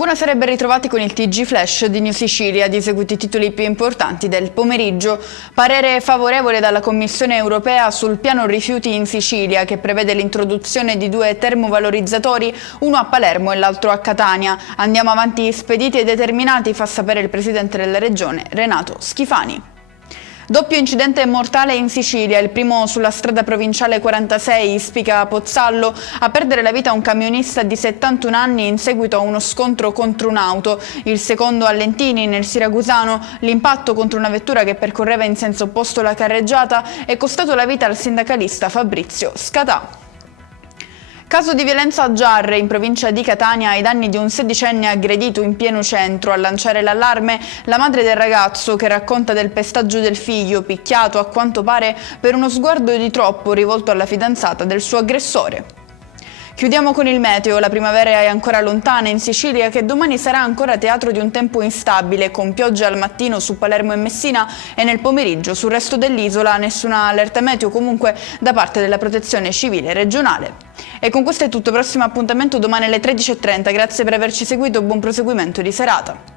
Buonasera e ben ritrovati con il TG Flash di New Sicilia, di seguiti i titoli più importanti del pomeriggio. Parere favorevole dalla Commissione europea sul piano rifiuti in Sicilia, che prevede l'introduzione di 2 termovalorizzatori, uno a Palermo e l'altro a Catania. Andiamo avanti spediti e determinati, fa sapere il presidente della regione, Renato Schifani. Doppio incidente mortale in Sicilia, il primo sulla strada provinciale 46 Ispica-Pozzallo, a perdere la vita un camionista di 71 anni in seguito a uno scontro contro un'auto. Il secondo a Lentini, nel Siracusano, l'impatto contro una vettura che percorreva in senso opposto la carreggiata è costato la vita al sindacalista Fabrizio Scatà. Caso di violenza a Giarre, in provincia di Catania, ai danni di un sedicenne aggredito in pieno centro. A lanciare l'allarme la madre del ragazzo, che racconta del pestaggio del figlio, picchiato a quanto pare per uno sguardo di troppo rivolto alla fidanzata del suo aggressore. Chiudiamo con il meteo. La primavera è ancora lontana in Sicilia, che domani sarà ancora teatro di un tempo instabile, con piogge al mattino su Palermo e Messina e nel pomeriggio sul resto dell'isola. Nessuna allerta meteo comunque da parte della Protezione Civile regionale. E con questo è tutto, prossimo appuntamento domani alle 13:30. Grazie per averci seguito, buon proseguimento di serata.